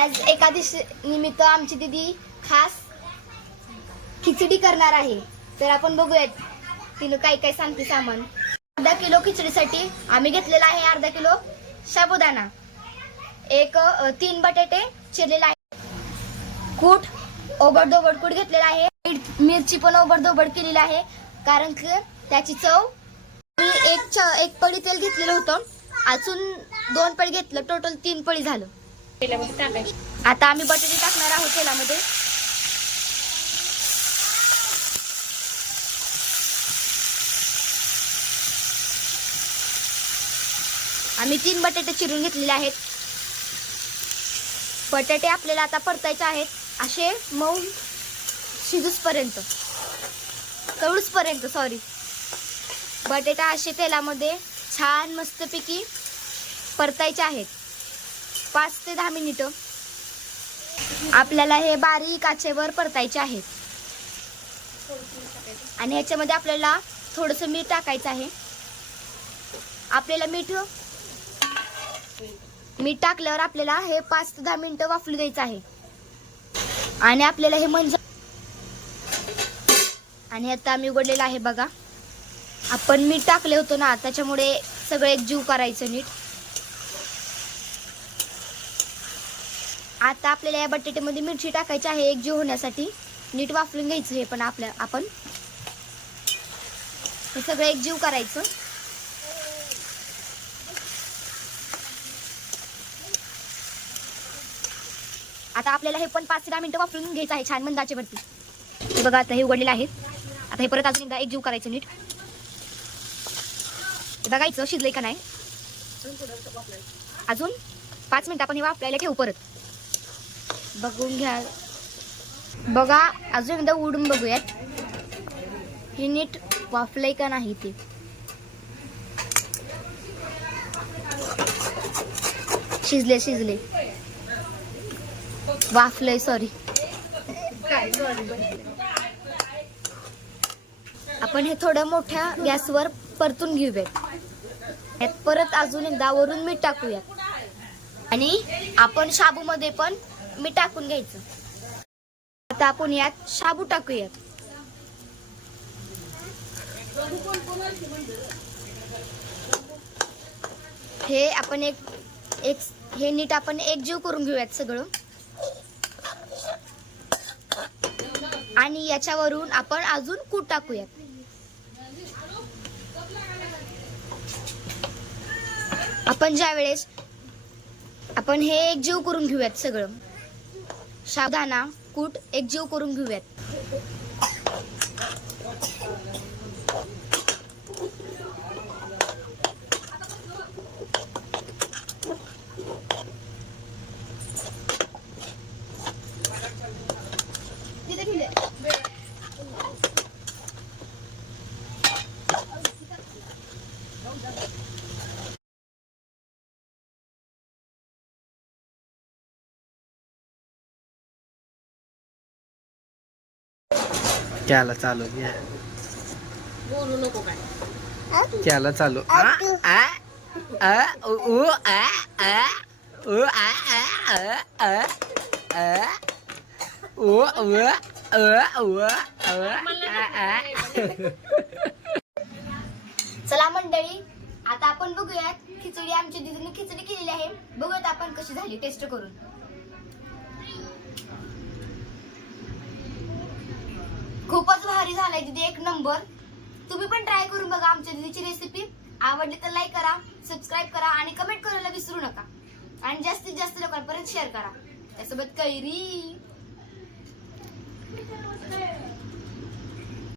आज एकादशी निमित्त आमची दीदी खास खिचडी करणार आहे. तर आपण बघूयात तिनं काय काय सांगते सामान. अर्धा किलो खिचडीसाठी आम्ही घेतलेला आहे अर्धा किलो साबुदाणा, 3 बटाटे चिरलेले आहे, कूट ओबडधोबड कूट घेतलेला आहे, मिरची पण ओबडधोबड केलेली आहे कारण की त्याची चव. मी एक पळी तेल घेतलेलं होतं, अजून 2 पळी घेतलं, टोटल 3 पळी झालं. आता आम्ही बटाटे टाकणार आहोत तेलामध्ये. आम्ही 3 बटाटे चिरून घेतलेले आहेत. बटाटे आपल्याला आता परतायचे आहेत, असे मऊ शिजूसपर्यंत, तळूसपर्यंत सॉरी. बटाटा असे तेलामध्ये छान मस्तपैकी परतायचे आहेत 5 ते 10 मिनिटं. आपल्याला हे बारीक आचेवर परतायचे आहेत आणि ह्याच्यामध्ये आपल्याला थोडंसं मीठ टाकायचं आहे. आपल्याला मीठ टाकल्यावर आपल्याला हे 5 ते 10 मिनिटं वाफलू द्यायचं आहे. आणि आपल्याला हे आणि आता आम्ही उघडलेलं आहे बघा. आपण मीठ टाकले होतं ना, त्याच्यामुळे सगळं एकजीव करायचं नीट. आता आपल्याला या बटाट्यामध्ये मिरची टाकायची आहे एकजीव होण्यासाठी. नीट वाफलून घ्यायचं हे पण आपण हे सगळं एकजीव करायचं. आता आपल्याला हे पण 5 ते 10 मिनिटं वाफलून घ्यायचं आहे छान मंद आचेवरती. हे बघा आता हे उघडलेलं आहे. आता हे परत अजून एकदा एकजीव करायचं नीट. बघायचं शिजलंय का नाही. अजून 5 मिनिटं आपण हे वाफलायला ठेवू. परत बघून घ्या बघा, अजून एकदा उडून बघूयात हे नीट वाफलंय का नाही ते. शिजले वाफलंय सॉरी. आपण हे थोडं मोठ्या गॅसवर परतून घेऊयात. परत अजून एकदा वरून मीठ टाकूयात आणि आपण शाबूमध्ये पण मीठ टाकून घ्यायचं. आता आपण यात शाबू टाकूयात. हे आपण हे नीट आपण एकजीव करून घेऊयात सगळं. आणि याच्यावरून आपण अजून कूट टाकूयात. आपण ज्या वेळेस आपण हे एकजीव करून घेऊयात सगळं, साबुदाणा कूट एकजीव करून घेऊयात. त्याला चालू बोलू नको काय. त्याला चालू चला मंडळी, आता आपण बघूयात खिचडी. आमच्या दीदीने खिचडी केलेली आहे, बघूयात आपण कशी झाली टेस्ट करून. खूपच भारी झालाय दीदी, एक नंबर. तुम्ही पण ट्राय करून बघा आमच्या दीदीची रेसिपी. आवडली तर लाईक करा, सबस्क्राईब करा आणि कमेंट करायला विसरू नका. आणि जास्तीत जास्त लोकांपर्यंत शेअर करा. त्यासोबत कैरी.